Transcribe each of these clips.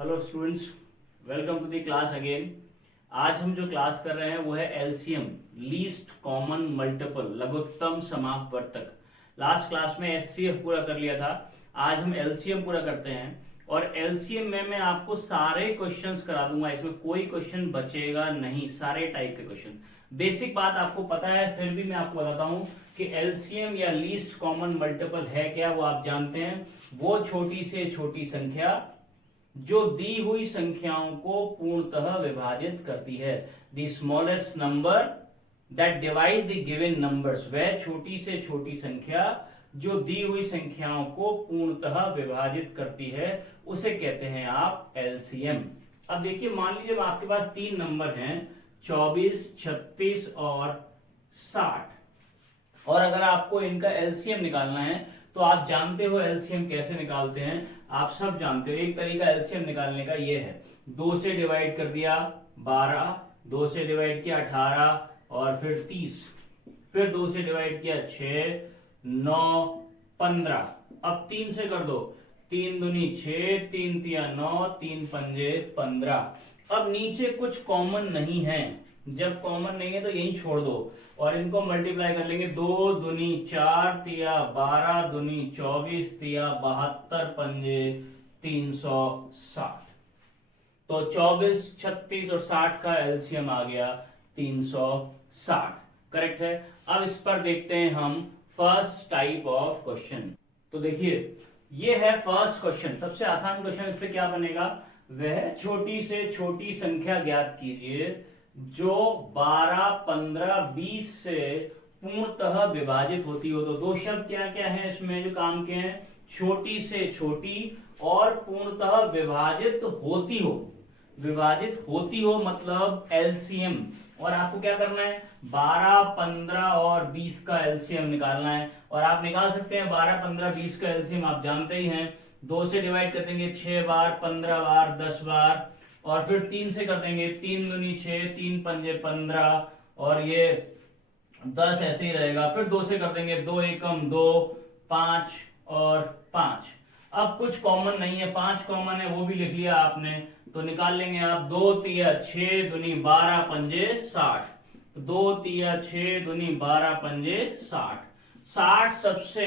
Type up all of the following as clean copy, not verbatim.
Hello students, welcome to the class again. आज हम जो क्लास कर रहे हैं वो है एलसीएम, लीस्ट कॉमन मल्टीपल, लघुत्तम समापवर्तक। लास्ट क्लास में एचसीएफ पूरा कर लिया था, आज हम एलसीएम पूरा करते हैं। और एलसीएम में मैं आपको सारे क्वेश्चंस करा दूंगा, इसमें कोई क्वेश्चन बचेगा नहीं, सारे टाइप के क्वेश्चन। बेसिक बात आपको पता है, फिर भी मैं आपको बताता हूं कि एलसीएम या लीस्ट कॉमन मल्टीपल है क्या, वो आप जानते हैं। वो छोटी से छोटी संख्या जो दी हुई संख्याओं को पूर्णतः विभाजित करती है। The smallest number that divide the given numbers, वह छोटी से छोटी संख्या जो दी हुई संख्याओं को पूर्णतः विभाजित करती है, उसे कहते हैं आप एलसीएम। अब देखिए, मान लीजिए आपके पास तीन नंबर हैं 24, 36 और 60, और अगर आपको इनका एलसीएम निकालना है तो आप जानते हो एलसीएम कैसे निकालते हैं, आप सब जानते हो। एक तरीका एलसीएम निकालने का ये है, 2 से डिवाइड कर दिया 12, 2 से डिवाइड किया 18 और फिर 30, फिर 2 से डिवाइड किया 6, 9, 15। अब 3 से कर दो, 3 दूनी 6, 3 तिया 9, 3 पंजे 15। अब नीचे कुछ कॉमन नहीं है, जब कॉमन नहीं है तो यही छोड़ दो और इनको मल्टीप्लाई कर लेंगे। 2 दूनी 4 तिया 12, दूनी 24 तिया 72 पंजे 360। तो 24, 36 और 60 का एलसीएम आ गया 360। करेक्ट है। अब इस पर देखते हैं हम फर्स्ट टाइप ऑफ क्वेश्चन। तो देखिए, ये है फर्स्ट क्वेश्चन, सबसे आसान क्वेश्चन। इस पे क्या बनेगा, वह छोटी से छोटी संख्या ज्ञात कीजिए जो 12, 15, 20 से पूर्णतः विभाजित होती हो। तो दो शब्द क्या क्या हैं इसमें जो काम के हैं, छोटी से छोटी और पूर्णतः विभाजित होती हो। विभाजित होती हो मतलब एलसीएम। और आपको क्या करना है, 12, 15 और 20 का एलसीएम निकालना है। और आप निकाल सकते हैं 12, 15, 20 का एलसीएम, आप जानते ही हैं। 2 से डिवाइड कर देंगे 6 बार, 15 बार, 10 बार, और फिर 3 से कर देंगे, 3 दूनी 6, 3 पंजे 15 और ये 10 ऐसे ही रहेगा। फिर 2 से कर देंगे, 2 एकम 2, 5 और 5। अब कुछ कॉमन नहीं है, 5 कॉमन है, वो भी लिख लिया आपने, तो निकाल लेंगे आप। 2 तिया 6 दूनी 12 पंजे 60, 2 तिया 6 दूनी 12 पंजे 60। 60 सबसे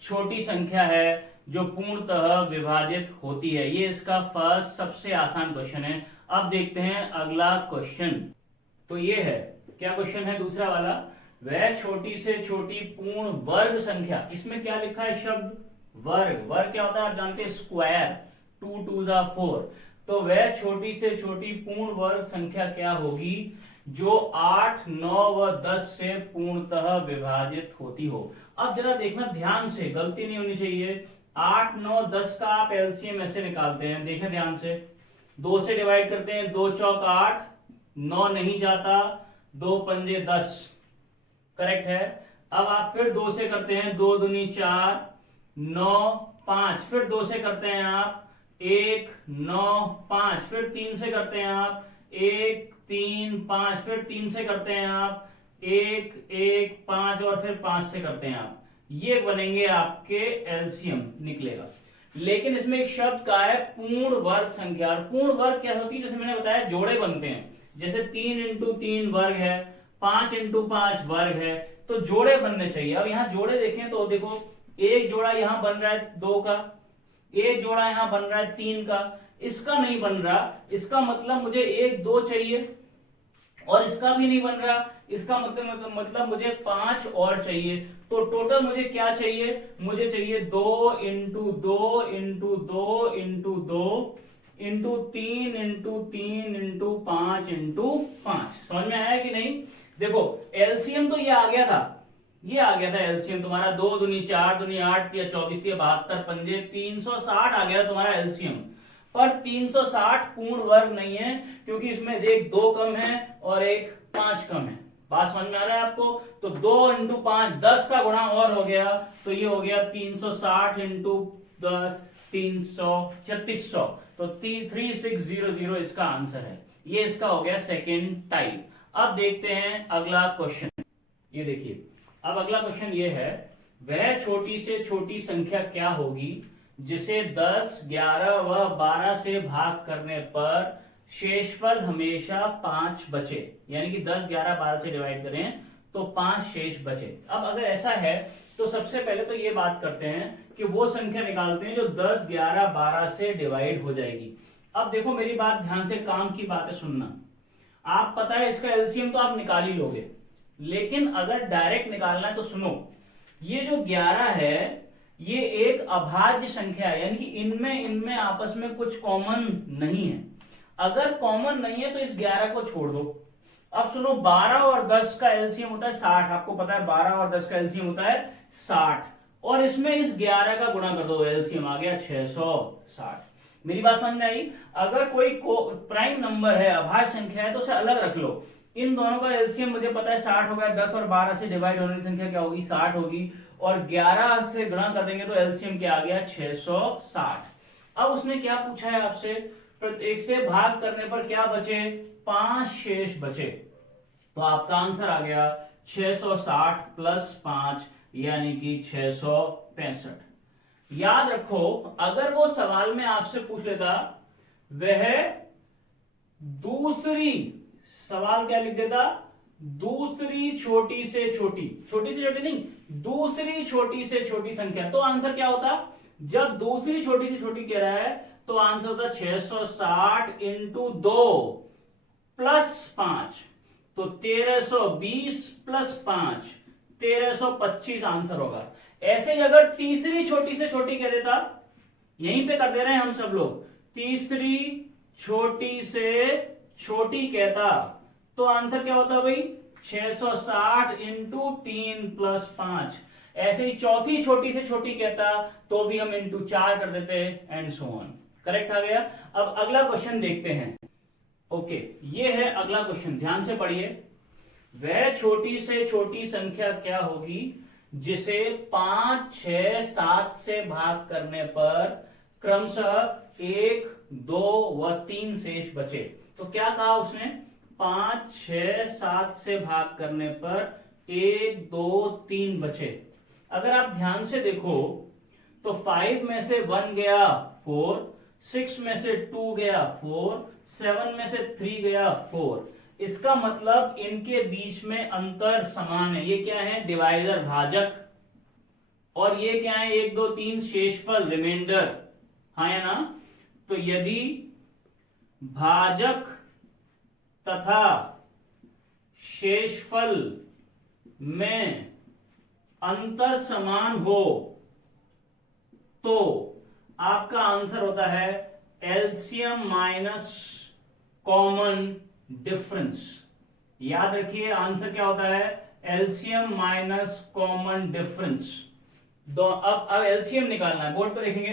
छोटी संख्या है जो पूर्णतः विभाजित होती है। ये इसका फर्स्ट सबसे आसान क्वेश्चन है। अब देखते हैं अगला क्वेश्चन। तो ये है, क्या क्वेश्चन है दूसरा वाला, वह छोटी से छोटी पूर्ण वर्ग संख्या। इसमें क्या लिखा है शब्द वर्ग। वर्ग क्या होता है आप जानते हैं, स्क्वायर, 2 2 4। तो वह छोटी से छोटी पूर्ण वर्ग संख्या क्या होगी जो 8, 9 व 10 से पूर्णतः विभाजित होती हो। अब जरा देखना ध्यान से, गलती नहीं होनी चाहिए। 8, 9, 10 का आप एलसीएम ऐसे निकालते हैं, देखें ध्यान से। 2 से डिवाइड करते हैं, 2 चौक 8, 9 नहीं जाता, 2 पंजे 10। करेक्ट है। अब आप फिर 2 से करते हैं, 2 दूनी 4, 9, 5, फिर 2 से करते हैं आप 1, 9, 5, फिर 3 से करते हैं आप 1, 3, 5, फिर 3 से करते हैं आप 1, 1, 5 और फिर 5 से करते हैं आप। ये बनेंगे आपके एलसीएम निकलेगा। लेकिन इसमें एक शब्द का है पूर्ण वर्ग संख्या। और पूर्ण वर्ग क्या होती है, जैसे मैंने बताया जोड़े बनते हैं, जैसे 3 इंटू 3 वर्ग है, 5 इंटू 5 वर्ग है, तो जोड़े बनने चाहिए। अब यहाँ जोड़े देखें तो देखो, एक जोड़ा यहां बन रहा है 2 का, एक जोड़ा यहां बन रहा है 3 का, इसका नहीं बन रहा। इसका मतलब मुझे 1, 2 चाहिए और इसका भी नहीं बन रहा। इसका मतलब मुझे 5 और चाहिए। तो टोटल मुझे क्या चाहिए, मुझे चाहिए 2 into 2 into 2 into 2 into 3 into 3 into 5 into 5। समझ में आया कि नहीं। देखो एलसीएम तो ये आ गया था, ये आ गया था एलसीएम तुम्हारा। 2 दूनी 4 दूनी 8 या 24 या 72 पंजे 360 आ गया तुम्हारा एलसीएम। पर 360 पूर्ण वर्ग नहीं है, क्योंकि इसमें एक 2 कम है और एक 5 कम है। बात समझ में आ रहा है आपको। तो 2 इंटू 5, 10 का गुणा और हो गया, तो ये हो गया 360 इंटू 10, 3600। तो 3600 इसका आंसर है। ये इसका हो गया सेकेंड टाइप। अब देखते हैं अगला क्वेश्चन। ये देखिए, अब अगला क्वेश्चन ये है, वह छोटी से छोटी संख्या क्या होगी जिसे 10, 11 व 12 से भाग करने पर शेषफल हमेशा 5 बचे, यानी कि 10, 11, 12 से डिवाइड करें तो 5 शेष बचे। अब अगर ऐसा है तो सबसे पहले तो ये बात करते हैं कि वो संख्या निकालते हैं जो 10, 11, 12 से डिवाइड हो जाएगी। अब देखो मेरी बात ध्यान से, काम की बात है सुनना। आप पता है इसका एलसीएम तो आप निकाल ही लोगे, लेकिन अगर डायरेक्ट निकालना है तो सुनो, ये जो 11 है ये एक अभाज्य संख्या है, यानी कि इनमें आपस में कुछ कॉमन नहीं है। अगर कॉमन नहीं है तो इस 11 को छोड़ दो। अब सुनो, 12 और 10 का एलसीएम होता है 60, आपको पता है 12 और 10 का एलसीएम होता है 60, और इसमें इस 11 का गुणा कर दो, एलसीएम आ गया 660। मेरी बात समझ में आई? अगर कोई प्राइम नंबर है, अभाज्य संख्या है, तो उसे अलग रख लो। इन दोनों का एलसीएम मुझे पता है 60 हो गया, 10 और 12 से डिवाइड होने की संख्या क्या होगी, 60 होगी, और 11 से गुणा कर देंगे तो एलसीएम क्या आ गया, 660। अब उसने क्या पूछा है आपसे, प्रत्येक से भाग करने पर क्या बचे, 5 शेष बचे। तो आपका आंसर आ गया 660 प्लस 5 यानी कि 665। याद रखो, अगर वो सवाल में आपसे पूछ लेता वह दूसरी, सवाल क्या लिख देता, दूसरी छोटी से छोटी, छोटी से छोटी नहीं, दूसरी छोटी से छोटी संख्या, तो आंसर क्या होता, जब दूसरी छोटी से छोटी कह रहा है तो आंसर होता 660 इंटू 2 प्लस 5, तो 1320 प्लस 5 1325 आंसर होगा। ऐसे ही अगर तीसरी छोटी से छोटी कह देता, यहीं पे कर दे रहे हैं हम सब लोग, तीसरी छोटी से छोटी कहता तो आंसर क्या होता भाई, 660 इंटू 3 प्लस 5। ऐसे ही चौथी छोटी से छोटी कहता तो भी हम इंटू 4 कर देते, एंड सो ऑन। करेक्ट आ गया। अब अगला क्वेश्चन देखते हैं। ओके, ये है अगला क्वेश्चन, ध्यान से पढ़िए। वह छोटी से छोटी संख्या क्या होगी जिसे 5, 6, 7 से भाग करने पर क्रमशः 1, 2 व 3 शेष बचे। तो क्या कहा उसने, 5, 6, 7 से भाग करने पर 1, 2, 3 बचे। अगर आप ध्यान से देखो तो 5 में से 1 गया 4, 6 में से 2 गया 4, 7 में से 3 गया 4। इसका मतलब इनके बीच में अंतर समान है। ये क्या है, डिवाइजर, भाजक, और ये क्या है, 1, 2, 3 शेषफल, रिमाइंडर, हाँ या ना। तो यदि भाजक तथा शेषफल में अंतर समान हो तो आपका आंसर होता है एलसीएम माइनस कॉमन डिफरेंस। याद रखिए आंसर क्या होता है, एलसीएम माइनस कॉमन डिफरेंस। अब एलसीएम निकालना है, बोर्ड पर देखेंगे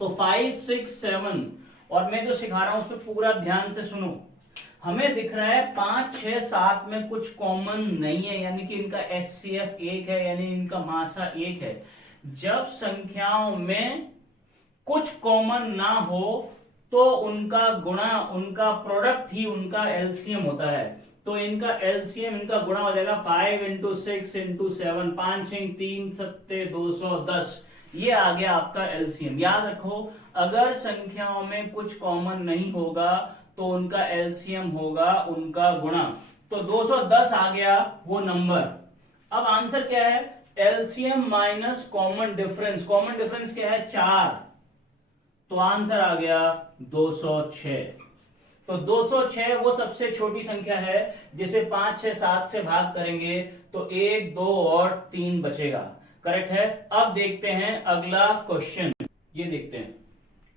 तो 5, 6, 7, और मैं जो सिखा रहा हूं उस पर पूरा ध्यान से सुनो। हमें दिख रहा है 5, 6, 7 में कुछ कॉमन नहीं है, यानी कि इनका एचसीएफ 1 है, यानी इनका मासा 1 है। जब संख्याओं में कुछ कॉमन ना हो तो उनका गुणा, उनका प्रोडक्ट ही उनका एलसीएम होता है। तो इनका एलसीएम, इनका गुणा हो जाएगा 5 इंटू 6 इंटू 7, 5 6 3 7 210। ये आ गया आपका एलसीएम। याद रखो, अगर संख्याओं में कुछ कॉमन नहीं होगा तो उनका एलसीएम होगा उनका गुणा। तो 210 आ गया वो नंबर। अब आंसर क्या है, LCM minus common difference. Common difference क्या है, 4, तो आंसर आ गया 206। तो 206 वो सबसे छोटी संख्या है जिसे 5, 6, 7 से भाग करेंगे तो 1, 2 और 3 बचेगा। करेक्ट है। अब देखते हैं अगला क्वेश्चन। ये देखते हैं,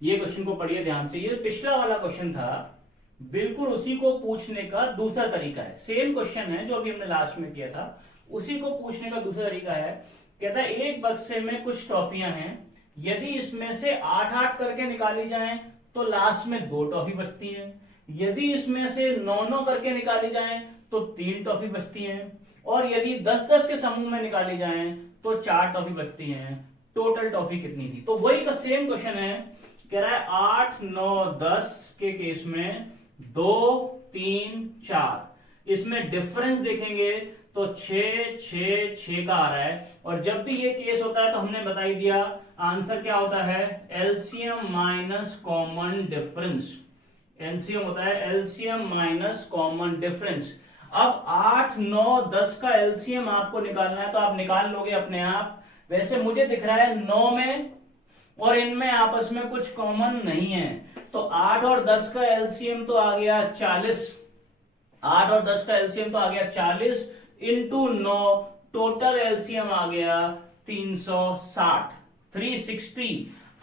ये क्वेश्चन को पढ़िए ध्यान से। ये पिछला वाला क्वेश्चन था, बिल्कुल उसी को पूछने का दूसरा तरीका है। सेम क्वेश्चन है जो अभी हमने लास्ट में किया था, उसी को पूछने का दूसरा तरीका है। कहता है एक बक्से में कुछ टॉफियां हैं, यदि इसमें से 8-8 करके निकाली जाएं तो लास्ट में 2 टॉफी बचती हैं। यदि इसमें से 9-9 करके निकाली जाएं तो 3 टॉफी बचती हैं, और यदि 10-10 के समूह में निकाली जाएं तो 4 टॉफी बचती हैं। टोटल टॉफी कितनी थी? तो वही का सेम क्वेश्चन है, कह रहा है 8, 9, 10 के केस में 2, 3, 4। इसमें डिफरेंस देखेंगे तो 6, 6, 6 का आ रहा है। और जब भी ये केस होता है तो हमने बता ही दिया आंसर क्या होता है, LCM minus common difference. LCM होता है एलसीएम माइनस कॉमन डिफरेंस। अब 8, 9, 10 का एलसीएम आपको निकालना है तो आप निकाल लोगे अपने आप। वैसे मुझे दिख रहा है 9 में और इनमें आपस में कुछ कॉमन नहीं है, तो 8 और 10 का एलसीएम तो आ गया 40। 8 और 10 का एलसीएम तो आ गया 40 इंटू 9, टोटल एलसीएम आ गया 360, 360।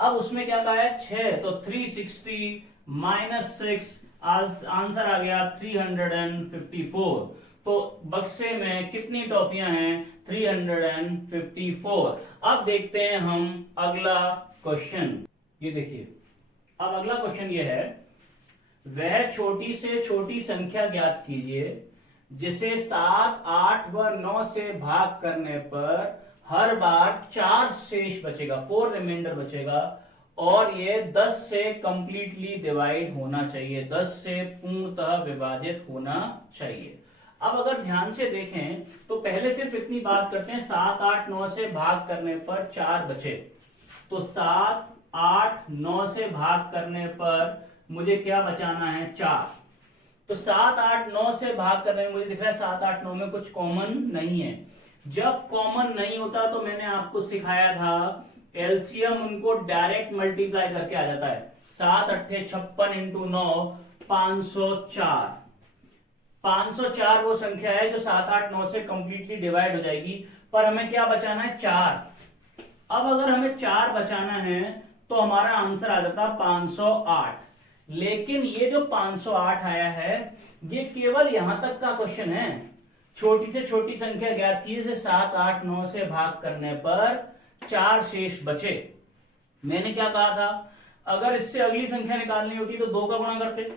अब उसमें क्या कहा है 6, तो 360 माइनस 6, आंसर आ गया 354। तो बक्से में कितनी टॉफियां हैं, 354। अब देखते हैं हम अगला क्वेश्चन। ये देखिए, अब अगला क्वेश्चन ये है, वह छोटी से छोटी संख्या ज्ञात कीजिए जिसे 7, 8 व 9 से भाग करने पर हर बार 4 शेष बचेगा, 4 रिमाइंडर बचेगा, और ये 10 से कंप्लीटली डिवाइड होना चाहिए, 10 से पूर्णतः विभाजित होना चाहिए। अब अगर ध्यान से देखें तो पहले सिर्फ इतनी बात करते हैं, 7, 8, 9 से भाग करने पर 4 बचे, तो 7, 8, 9 से भाग करने पर मुझे क्या बचाना है, 4। तो 7, 8, 9 से भाग करने में मुझे दिख रहा है 7, 8, 9 में कुछ कॉमन नहीं है। जब कॉमन नहीं होता तो मैंने आपको सिखाया था एलसीएम उनको डायरेक्ट मल्टीप्लाई करके आ जाता है। 7 8 56 इंटू 9 504। 504 वो संख्या है जो 7, 8, 9 से कंप्लीटली डिवाइड हो जाएगी, पर हमें क्या बचाना है, 4। अब अगर हमें 4 बचाना है तो हमारा आंसर आ जाता 508। लेकिन ये जो 508 आया है ये केवल यहां तक का क्वेश्चन है। छोटी से छोटी संख्या ज्ञात कीजिए 7, 8, 9 से भाग करने पर 4 शेष बचे। मैंने क्या कहा था, अगर इससे अगली संख्या निकालनी होती तो 2 का गुणा करते,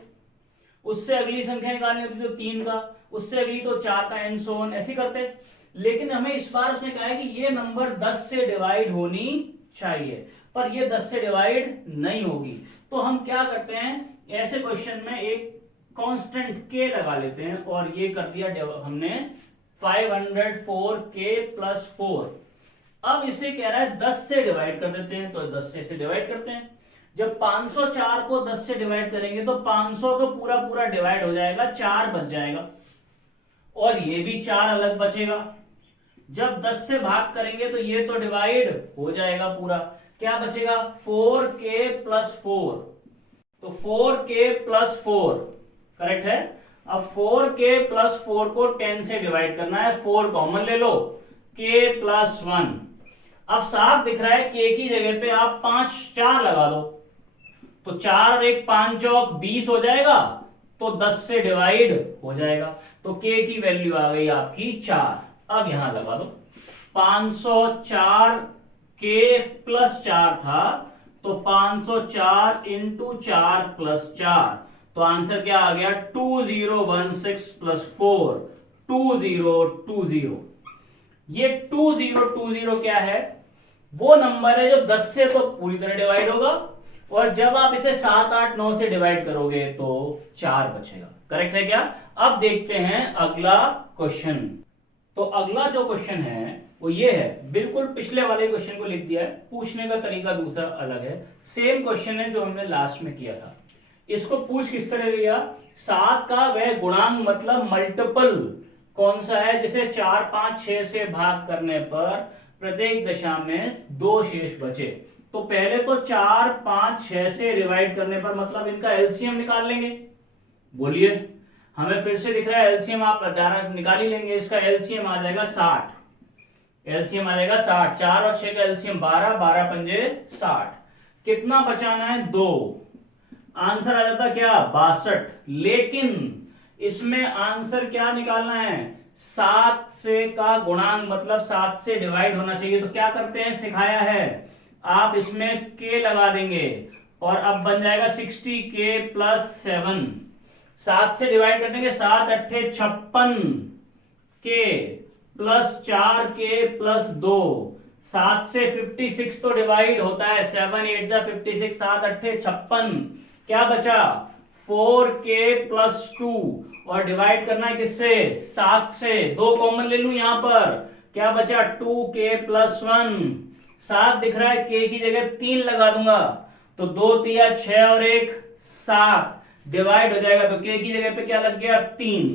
उससे अगली संख्या निकालनी होती तो 3 का, उससे अगली तो 4 का, एंड सो ऑन ऐसे करते। लेकिन हमें इस बार उसने कहा है कि ये नंबर 10 से डिवाइड होनी चाहिए, पर ये 10 से डिवाइड नहीं होगी। तो हम क्या करते हैं, ऐसे क्वेश्चन में एक कांस्टेंट k लगा लेते हैं, और ये कर दिया हमने 504 k प्लस 4। अब इसे कह रहा है 10 से डिवाइड कर देते हैं, तो 10 से इसे डिवाइड करते हैं। जब 504 को 10 से डिवाइड करेंगे तो 500 तो पूरा पूरा डिवाइड हो जाएगा, 4 बच जाएगा, और ये भी 4 अलग बचेगा। जब 10 से भाग करेंगे तो ये तो डिवाइड हो जाएगा पूरा, क्या बचेगा 4k प्लस 4, तो 4k प्लस 4 करेक्ट है। अब 4k प्लस 4 को 10 से डिवाइड करना है, 4 कॉमन ले लो, k प्लस 1। अब साफ दिख रहा है k की जगह पे आप 5 4 लगा दो, तो 4 और 1 5 चौक 20 हो जाएगा, तो 10 से डिवाइड हो जाएगा, तो k की वैल्यू आ गई आपकी 4। अब यहां लगा दो 504 k प्लस 4 था, तो 504 इंटू 4 प्लस 4, तो आंसर क्या आ गया 2016 प्लस 4 2020। ये 2020 क्या है, वो नंबर है जो 10 से तो पूरी तरह डिवाइड होगा, और जब आप इसे 7, 8, 9 से डिवाइड करोगे तो 4 बचेगा। करेक्ट है क्या। अब देखते हैं अगला क्वेश्चन। तो अगला जो क्वेश्चन है वो ये है, बिल्कुल पिछले वाले क्वेश्चन को लिख दिया है, पूछने का तरीका दूसरा अलग है। सेम क्वेश्चन है जो हमने लास्ट में किया था। इसको पूछ किस तरह लिया, 7 का वह गुणांक मतलब मल्टीपल कौन सा है जिसे 4, 5, 6 से भाग करने पर प्रत्येक दशा में 2 शेष बचे। तो पहले तो 4, 5, 6 से डिवाइड करने पर मतलब इनका एलसीएम निकाल लेंगे। बोलिए, हमें फिर से दिख रहा है एलसीएम आप डायरेक्ट निकाल ही लेंगे। इसका एलसीएम आ जाएगा 60, एलसीएम आ जाएगा 60। 4 और 6 का एलसीएम 12, 12 पंजे 60। कितना बचाना है 2, आंसर आ जाता क्या 62। लेकिन इसमें आंसर क्या निकालना है, 7 से का गुणांक मतलब 7 से डिवाइड होना चाहिए। तो क्या करते हैं, सिखाया है, आप इसमें k लगा देंगे और अब बन जाएगा 60k प्लस 7। 7 से डिवाइड कर देंगे, 7 8 56k प्लस 4k प्लस 2। 7 से 56 तो डिवाइड होता है, 7 8 जा 56, 7 8 56। क्या बचा 4k प्लस 2, और डिवाइड करना है किससे, 7 से। 2 कॉमन ले लूं यहां पर, क्या बचा 2k प्लस 1। 7 दिख रहा है, के की जगह 3 लगा दूंगा तो 2 तिया 6 और 1 7 डिवाइड हो जाएगा, तो के की जगह पे क्या लग गया 3।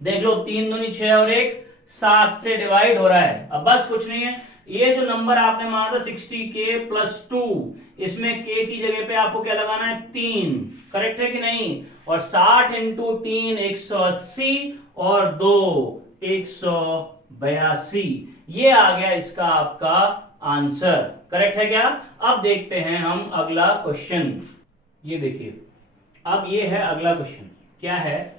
देख लो 3 दूनी 6 और 1 7 से डिवाइड हो रहा है। अब बस कुछ नहीं है, ये जो नंबर आपने माना था 60k प्लस 2, इसमें k की जगह पे आपको क्या लगाना है 3। करेक्ट है कि नहीं? और 60 इंटू 3 180 और 2 182, ये आ गया इसका आपका आंसर। करेक्ट है क्या? अब देखते हैं हम अगला क्वेश्चन। ये देखिए, अब ये है अगला क्वेश्चन। क्या है?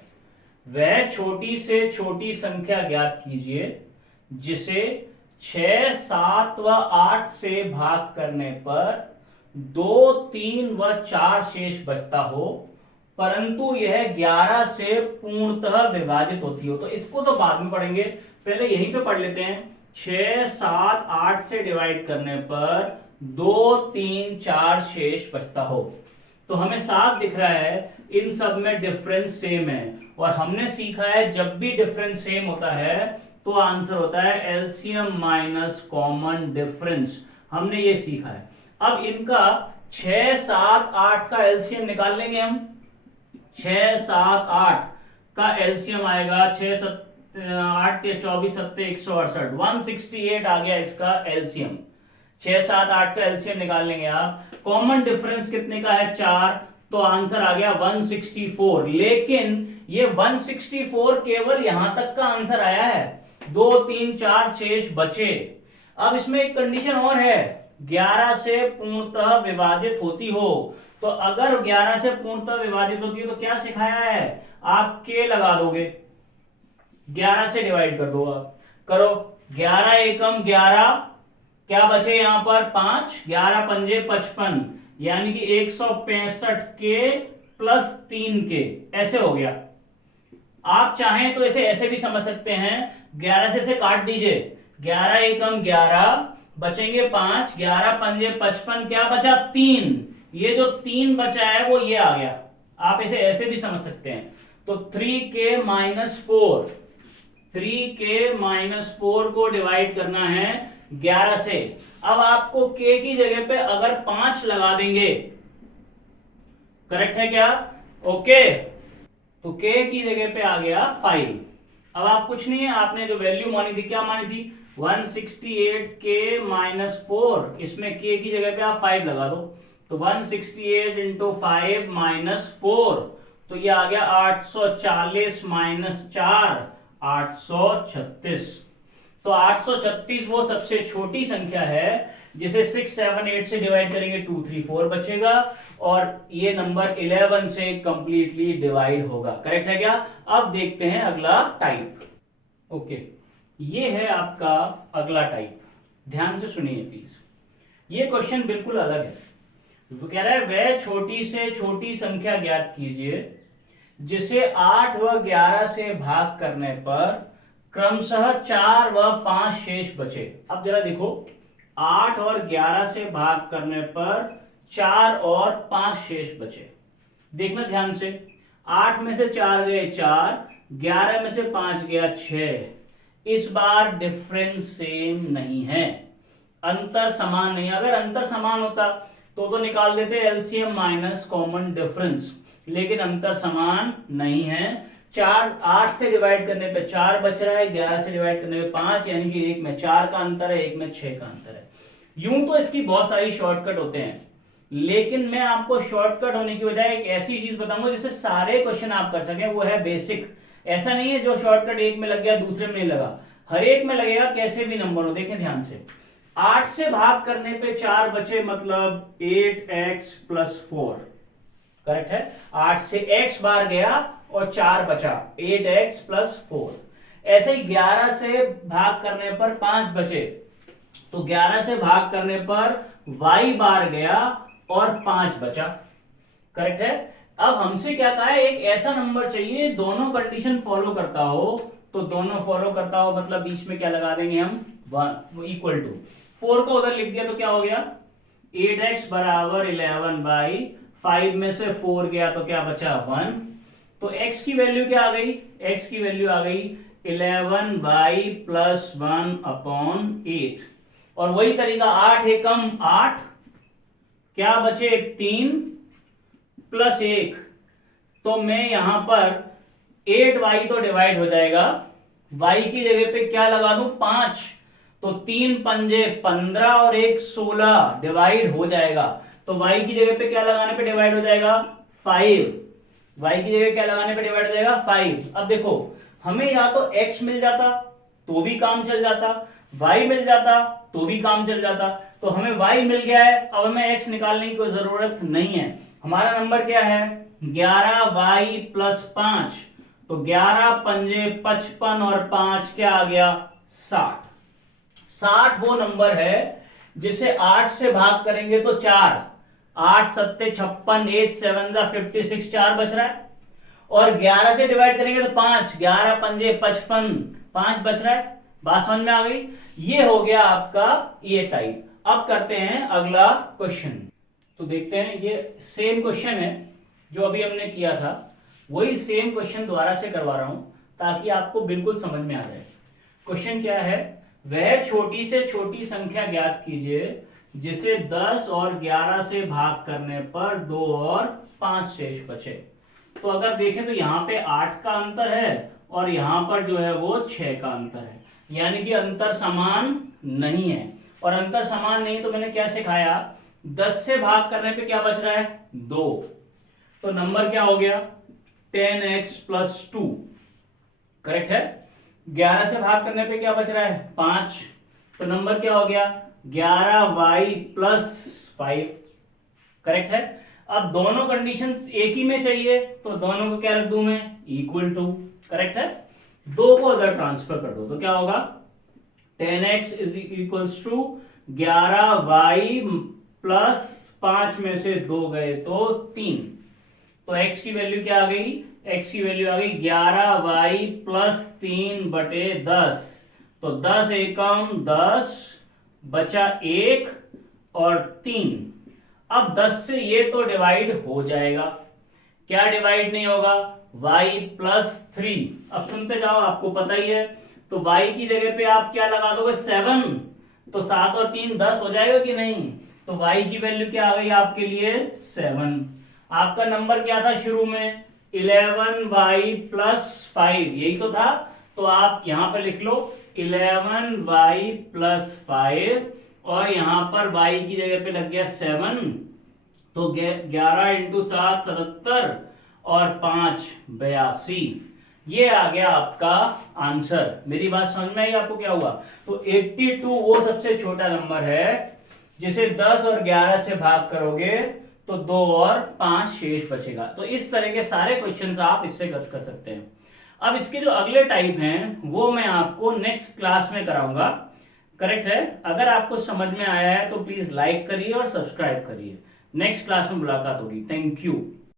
वह छोटी से छोटी संख्या ज्ञात कीजिए जिसे 6, 7 व 8 से भाग करने पर 2, 3 व 4 शेष बचता हो, परंतु यह 11 से पूर्णतः विभाजित होती हो। तो इसको तो बाद में पढ़ेंगे, पहले यहीं पे पढ़ लेते हैं। 6, 7, 8 से डिवाइड करने पर 2, 3, 4 शेष बचता हो। तो हमें 7 दिख रहा है, इन सब में डिफरेंस सेम है, और हमने सीखा है जब भी डिफरेंस सेम होता है तो आंसर होता है एलसीएम माइनस कॉमन डिफरेंस। हमने ये सीखा है। अब इनका 6, 7, 8 का एलसीएम निकाल लेंगे हम। 6, 7, 8 का एलसीएम आएगा 6, 8 के 24, 7, 168, 168 आ गया इसका एलसीएम। 6, 7, 8 का एलसीएम निकाल लेंगे आप। कॉमन डिफरेंस कितने का है 4, तो आंसर आ गया 164। लेकिन ये 164 केवल यहां तक का आंसर आया है, 2, 3, 4 शेष बचे। अब इसमें एक कंडीशन और है, 11 से पूर्णतः विभाजित होती हो। तो अगर 11 से पूर्णतः विभाजित होती है तो क्या सिखाया है? आप के लगा दोगे, 11 से डिवाइड कर दो। आप करो 11 एकम 11, क्या बचे यहां पर 5, 11 पंजे 55, यानी कि 165 के प्लस 3 के, ऐसे हो गया। आप चाहें तो इसे ऐसे भी समझ सकते हैं, 11 से काट दीजिए, 11 एकम 11, बचेंगे 5, 11 पंजे 55, क्या बचा 3, ये जो 3 बचा है वो ये आ गया। आप इसे ऐसे भी समझ सकते हैं। तो 3k माइनस 4, 3k माइनस 4 को डिवाइड करना है 11 से। अब आपको k की जगह पे अगर 5 लगा देंगे, करेक्ट है क्या? ओके, तो k की जगह पे आ गया 5। अब आप कुछ नहीं है, आपने जो वैल्यू मानी थी, क्या मानी थी 168k माइनस 4, इसमें k की जगह पे आप 5 लगा दो, तो 168 इंटू 5 माइनस 4, तो ये आ गया 840 माइनस 4, 836। तो 836 वो सबसे छोटी संख्या है जिसे 6, 7, 8 से डिवाइड करेंगे 2, 3, 4 बचेगा, और ये नंबर 11 से कंप्लीटली डिवाइड होगा। करेक्ट है क्या? अब देखते हैं अगला टाइप। ओके, ये है आपका अगला टाइप। ध्यान से सुनिए प्लीज, ये क्वेश्चन बिल्कुल अलग है। वो कह रहा है वह छोटी से छोटी संख्या ज्ञात कीजिए जिसे 8 व 11 से भाग करने पर क्रमशः 4 व 5 शेष बचे। अब जरा देखो, 8 और 11 से भाग करने पर 4 और 5 शेष बचे। देखना ध्यान से, 8 में से 4 गए 4, 11 में से 5 गया 6। इस बार डिफरेंस सेम नहीं है, अंतर समान नहीं। अगर अंतर समान होता तो निकाल देते एलसीएम माइनस कॉमन डिफरेंस, लेकिन अंतर समान नहीं है। 8 से डिवाइड करने पे 4 बच रहा है, 11 से डिवाइड करने पे 5, यानी कि एक में 4 का अंतर है, एक में 6 का अंतर है। यूं तो इसकी बहुत सारी शॉर्टकट होते हैं, लेकिन मैं आपको शॉर्टकट होने की बजाय एक ऐसी चीज बताऊंगा जिससे सारे क्वेश्चन आप कर सकें, वो है बेसिक। ऐसा नहीं है जो शॉर्टकट एक में लग गया दूसरे में नहीं लगा, हर एक में लगेगा, कैसे भी नंबर हो। देखें ध्यान से, 8 से भाग करने पे 4 बचे, मतलब 8x प्लस 4। करेक्ट है, 8 से x बार गया और 4 बचा, 8x प्लस 4। ऐसे ही 11 से भाग करने पर 5 बचे, तो 11 से भाग करने पर y बार गया और 5 बचा। करेक्ट है। अब हमसे क्या कहा है, एक ऐसा नंबर चाहिए दोनों कंडीशन फॉलो करता हो, तो दोनों फॉलो करता हो मतलब बीच में क्या लगा देंगे हम 1 इक्वल टू 4 को उधर लिख दिया तो क्या हो गया 8x बराबर 11/5 में से 4 गया तो क्या बचा 1। तो x की वैल्यू क्या आ गई, x की वैल्यू आ गई 11 बाई प्लस 1 अपॉन 8। और वही तरीका 8 एकम 8, क्या बचे 3 प्लस 1, तो मैं यहां पर 8y तो डिवाइड हो जाएगा, y की जगह पे क्या लगा दूं 5, तो 3 पंजे 15 और 1 16 डिवाइड हो जाएगा, तो y की जगह पे क्या लगाने पे डिवाइड हो जाएगा 5, y की जगह क्या लगाने पे डिवाइड हो जाएगा 5। अब देखो हमें या तो x मिल जाता तो भी काम चल जाता, y मिल जाता तो भी काम चल जाता, तो हमें y मिल गया है, अब हमें x निकालने की कोई जरूरत नहीं है। हमारा नंबर क्या है 11y प्लस 5, तो 11 पंजे 55 और 5 क्या आ गया 60। 60 वो नंबर है जिसे 8 से भाग करेंगे तो 4, 8 सत्ते 56, 8 7 56, 4 बच रहा है, और 11 से डिवाइड करेंगे तो 5, 11 पंजे 55, 5 बच रहा है। बात समझ में आ गई? ये हो गया आपका ये टाइप। अब करते हैं अगला क्वेश्चन। तो देखते हैं, ये सेम क्वेश्चन है जो अभी हमने किया था, वही सेम क्वेश्चन दोबारा से करवा रहा हूं ताकि आपको बिल्कुल समझ में आ जाए। क्वेश्चन क्या है, वह छोटी से छोटी संख्या ज्ञात कीजिए जिसे 10 और 11 से भाग करने पर 2 और 5 शेष बचे। तो अगर देखें तो यहाँ पे 8 का अंतर है और यहाँ पर जो है वो 6 का अंतर है, यानी कि अंतर समान नहीं है। और अंतर समान नहीं तो मैंने क्या सिखाया, 10 से भाग करने पे क्या बच रहा है 2, तो नंबर क्या हो गया 10x प्लस 2, करेक्ट है। 11 से भाग करने पे क्या बच रहा है 5, तो नंबर क्या हो गया 11y प्लस 5, करेक्ट है। अब दोनों कंडीशंस एक ही में चाहिए तो दोनों को क्या रख दूं मैं इक्वल टू, करेक्ट है। दो को अगर ट्रांसफर कर दो तो क्या होगा 10x is equals to 11y plus 5 में से 2 गए तो 3, तो x की वैल्यू क्या आ गई, x की वैल्यू आ गई 11y प्लस 3 बटे 10, तो 10 एकम 10 बचा 1 और 3। अब 10 से ये तो डिवाइड हो जाएगा, क्या डिवाइड नहीं होगा y प्लस 3। अब सुनते जाओ, आपको पता ही है, तो y की जगह पे आप क्या लगा दोगे 7, तो 7 और 3 10 हो जाएगा कि नहीं, तो y की वैल्यू क्या आ गई आपके लिए 7। आपका नंबर क्या था शुरू में 11y प्लस 5, यही तो था, तो आप यहां पर लिख लो 11y प्लस 5 और यहां पर y की जगह पे लग गया 7, तो 11 इंटू 7 77 और 5 82, ये आ गया आपका आंसर। मेरी बात समझ में आई आपको क्या हुआ? तो 82 वो सबसे छोटा नंबर है जिसे 10 और 11 से भाग करोगे तो 2 और 5 शेष बचेगा। तो इस तरह के सारे क्वेश्चंस आप इससे कर सकते हैं। अब इसके जो अगले टाइप हैं वो मैं आपको नेक्स्ट क्लास में कराऊंगा, करेक्ट है। अगर आपको समझ में आया है तो प्लीज लाइक करिए और सब्सक्राइब करिए। नेक्स्ट क्लास में मुलाकात होगी। Thank you.